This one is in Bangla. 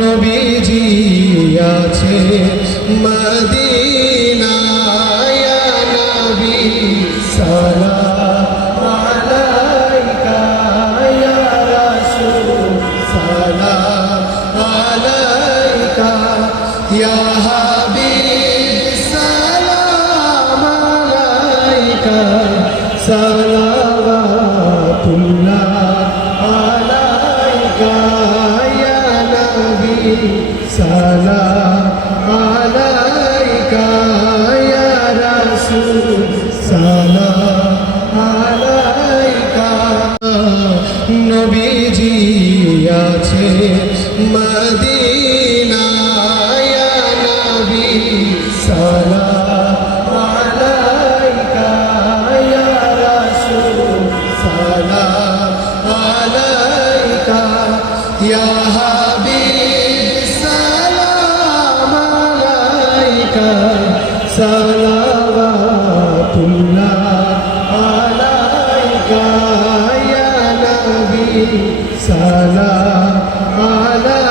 নবীজি আছে মদিনায় ইয়া নবী সালাম আলাইকা ইয়া রাসূল সালাম আলাইকা ইয়া হাবিব সালাম আলাইকা সালাওয়াতুল্লাহ আলাইকা ইয়া নবী সালাম আলাইকা ইয়া রাসূল সালাম আলাইকা নবীজি আছে মদিনায় ইয়া নবী সালাম আলাইকা ইয়া রাসূল সালাম আলাইকা ইয়া হাবিব সালাম আলাইকা সালাওয়াতুল্লাহ আলাইকা ইয়া নবী সালাম আলাইকা